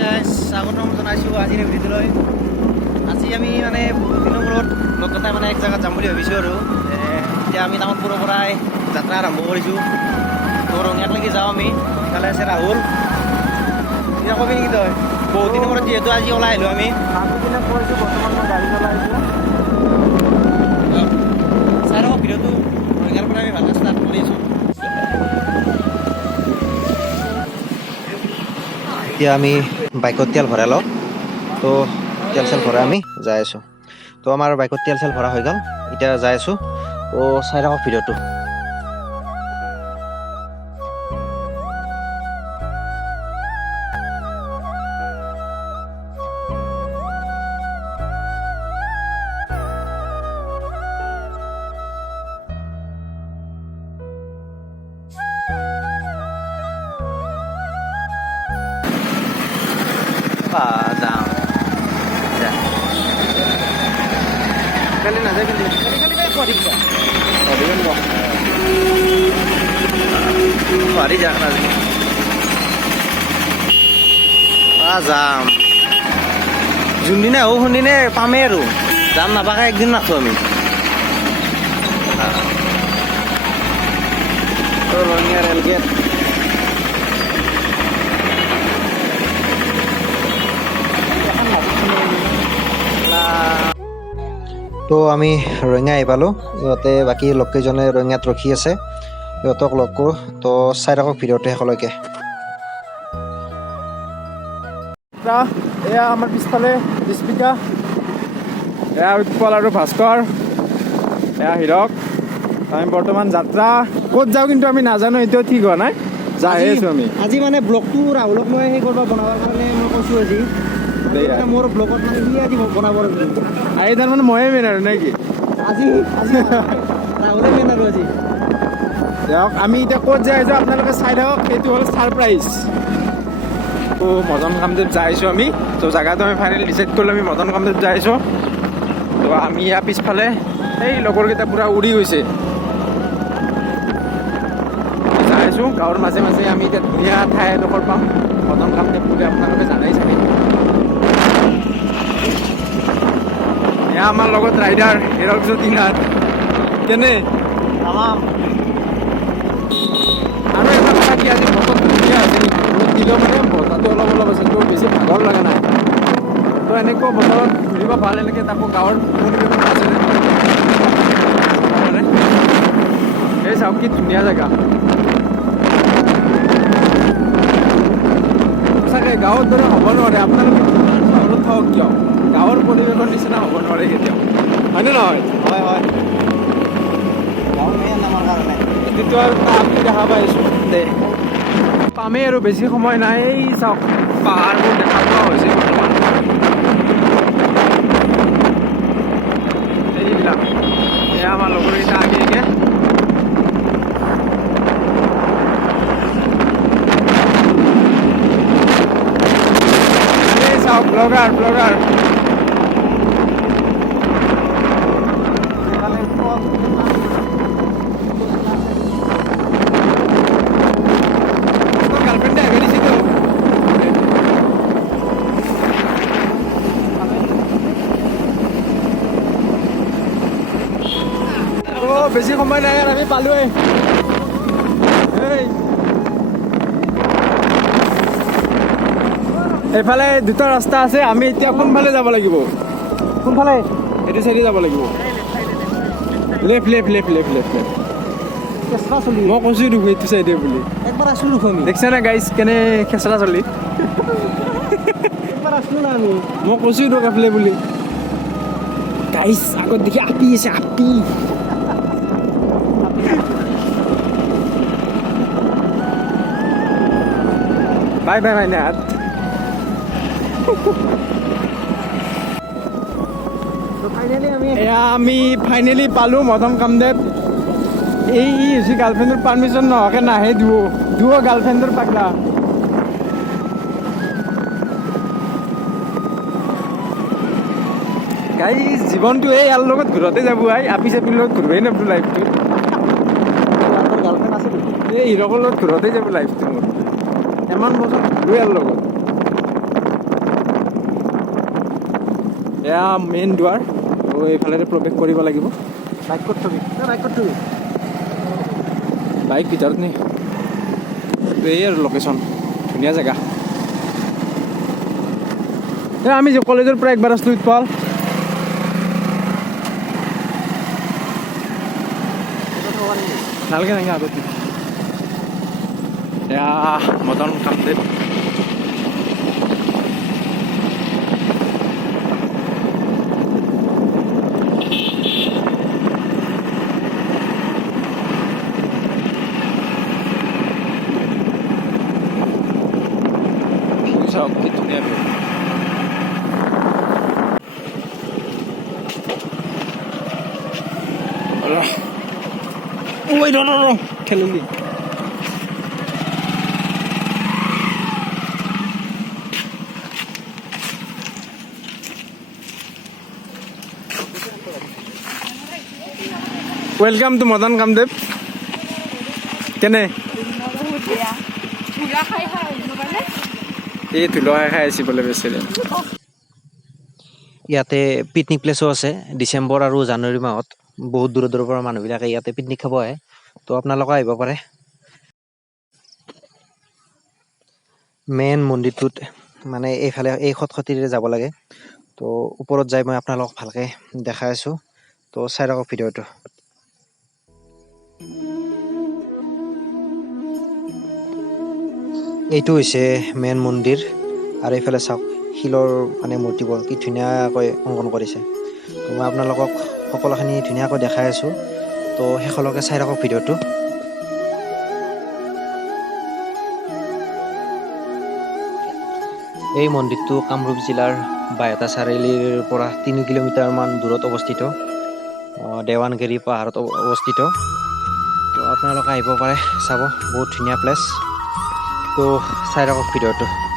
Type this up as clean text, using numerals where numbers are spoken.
স্বাগতম জনাইছোঁ আজিৰ ভিডিঅ'লৈ। আজি আমি মানে বহুত দিনৰ মূৰত লগ কথাই মানে এক জেগাত যাম বুলি ভাবিছোঁ আৰু এতিয়া আমি তামোলপুৰৰ পৰাই যাত্ৰা আৰম্ভ কৰিছোঁ। তো ৰঙিয়াকলৈকে যাওঁ আমি। ইফালে আছে ৰাহুল। এতিয়া কবি নেকি তই? বহুত দিনৰ মূৰত যিহেতু আজি ওলাই আহিলোঁ আমি। কৈছোঁ বৰ্তমান মই গাড়ী চলাইছোঁ। চাই থাকক ভিডিঅ'টো। ৰঙিয়াৰ পৰা আমি ভালকৈ ষ্টাৰ্ট কৰিছোঁ। এতিয়া আমি বাইকত তেল ভৰাই লওঁ। তো তেল চেল ভৰাই আমি যাই আছোঁ। তো আমাৰ বাইকত তেল চেল ভৰা হৈ গ'ল। এতিয়া যাই আছোঁ। তো চাই থাকক ভিডিঅ'টো। যাওঁ কালি নাযায় কিন্তু পাৰি যাক নাযায় যাম যোনদিনা হওঁ সোনদিনে পামেই আৰু যাম নাপাকে একদিন নাথো আমি ৰঙিয়া ৰেলগেট তো আমি ৰঙিয়া আহি পালোঁ। ইহঁতে বাকী লোককেইজনে ৰঙিয়াত ৰখি আছে। ইহঁতক লগ কৰোঁ। তো চাই থাকক ভিডিঅ'টো শেষলৈকে। এয়া আমাৰ পিছফালে স্পিকা, এয়া উৎপল আৰু ভাস্কৰ, এয়া হীৰক। আমি বৰ্তমান যাত্ৰা ক'ত যাওঁ কিন্তু আমি নাজানো, এতিয়াও ঠিক হোৱা নাই। যাই আছোঁ আমি। আজি মানে ব্লগটো ৰাহুলক মই সেই কৰিব বনাবৰ কাৰণে মই কৈছোঁ আজি মোৰ ব্লগত মানে সি আজি বনাব আহি তাৰমানে ময়ে মেইন আৰু নে কি? আজি ৰাহুলে মেইন আৰু আজি দিয়ক আমি এতিয়া ক'ত যাই আছোঁ আপোনালোকে চাই থাকক। সেইটো হ'ল ছাৰপ্ৰাইজ। তো মদন কামদেৱ যাই আছোঁ আমি। তো জেগাটো আমি ফাইনেল ডিচাইড কৰিলোঁ, আমি মদন কামদেৱ যাই আছোঁ। তো আমি ইয়াৰ পিছফালে এই লগৰকেইটা পূৰা উৰি গৈছে। যাই আছোঁ গাঁৱৰ মাজে মাজে। আমি এতিয়া ধুনীয়া ঠাই এডোখৰ পাম। মদন কামদেৱ বুলি আপোনালোকে জানাই চাগে। এয়া আমাৰ লগত ৰাইডাৰ হীৰক জ্যোতিনাথ। কেনে আৰু এটা কথা কি, আজি বতৰটো ধুনীয়া আছে নেকি? ৰ'দ দিলেও মানে বতাহটো অলপ অলপ আছে, তো বেছি ভাগৰ লগা নাই। তো এনেকুৱা বতৰত ঘূৰিব ভাল। এনেকৈ তাকো গাঁৱৰ পৰিৱেশৰ মাজেৰে। এই চাওক কি ধুনীয়া জেগা। সঁচাকৈ গাঁৱৰ দৰে হ'ব নোৱাৰে। আপোনালোকে চহৰত থাকক কিয়, গাঁৱৰ পৰিৱেশৰ নিচিনা হ'ব নোৱাৰে কেতিয়াও, হয়নে নহয়? হয় হয় গাঁৱৰ মেইন আমাৰ কাৰণে এইটো আৰু আমি দেখা পাইছোঁ দে পামেই আৰু বেছি সময় নাই। এই চাওক পাহাৰবোৰ দেখা পোৱা হৈছে বৰ্তমান। এইবিলাক এয়া আমাৰ লগৰকেইটা আগে আগে। এই চাওক ব্লগাৰ ব্লগাৰ গাৰ্লফ্ৰেন্ডে আগে দিছি তো বেছি সময় নাই আৰু আমি পালোৱে। এইফালে দুটা ৰাস্তা আছে। আমি এতিয়া কোনফালে যাব লাগিব? কোনফালে? এইটো চাইডে যাব লাগিব। Left left left left left left কেঁচৰা চলি মই কৈছোঁ দেখোন এইটো চাইডে বুলি। একবাৰ আছিলোঁ দেখোন আমি। দেখিছা না গাইজ কেনে খেচৰা চলি? একবাৰ আছিলোঁ না আমি। মই কৈছোঁ তোক এফালে বুলি। গাইজ আগত দেখি আপি আছে, আপি। Bye bye bye Nath. এয়া আমি ফাইনেলি পালোঁ মদন কামদেৱ। এই হৈছে গাৰ্লফ্ৰেণ্ডৰ পাৰ্মিশ্যন নোহোৱাকৈ নাহে দুও গাৰ্লফ্ৰেণ্ডৰ পাগলা। গাইজ জীৱনটো এই ইয়াৰ লগত ঘূৰতে যাব। আপি চাপিৰ লগত ঘূৰবই নাপালোঁ লাইফটো। গাৰ্লফ্ৰেণ্ড আছে এই হীৰকৰ লগত ঘূৰতে যাব লাইফটো মোৰ। ইমান বছৰ ঘূৰোঁ ইয়াৰ লগত। এয়া মেইন দুৱাৰ তো এইফালে প্ৰৱেশ কৰিব লাগিব বাইক ক'ত থবি বাইক ক'ত থবি বাইক ভিতৰত নি এই আৰু লোকেশ্যন ধুনীয়া জেগা আমি যে কলেজৰ পৰা একবাৰ আছিলোঁ উৎপল নালগে নাগে আগত এয়া মদন কামদেৱ চাওক কি ধুনীয়া ভিউ Wait, no. খেলুলি ওয়েলকাম টু মদন কামদেৱ কেনে এই ধুলো খাই আছি বোলে বেছিৰে ইয়াতে পিকনিক প্লেচো আছে ডিচেম্বৰ আৰু জানুৱাৰী মাহত বহুত দূৰৰ দূৰৰ পৰা মানুহবিলাকে ইয়াতে পিকনিক খাব আহে তো আপোনালোকে আহিব পাৰে মেইন মন্দিৰটোত মানে এইফালে এই খটখটিৰে যাব লাগে তো ওপৰত যাই মই আপোনালোকক ভালকৈ দেখাই আছোঁ তো চাই থাকক ভিডিঅ'টো এইটো হৈছে মেইন মন্দিৰ আৰু এইফালে চাওক শিলৰ মানে মূৰ্তিবোৰ কি ধুনীয়াকৈ অংকন কৰিছে তো মই আপোনালোকক সকলোখিনি ধুনীয়াকৈ দেখাই আছোঁ তো শেষলৈকে চাই থাকক ভিডিঅ'টো এই মন্দিৰটো কামৰূপ জিলাৰ বাইহাটা চাৰিআলিৰ পৰা 3 কিলোমিটাৰমান দূৰত অৱস্থিত দেৱানগিৰি পাহাৰত অৱস্থিত তো আপোনালোকে আহিব পাৰে চাব বহুত ধুনীয়া প্লেচ তো চাই থাকক ভিডিঅ'টো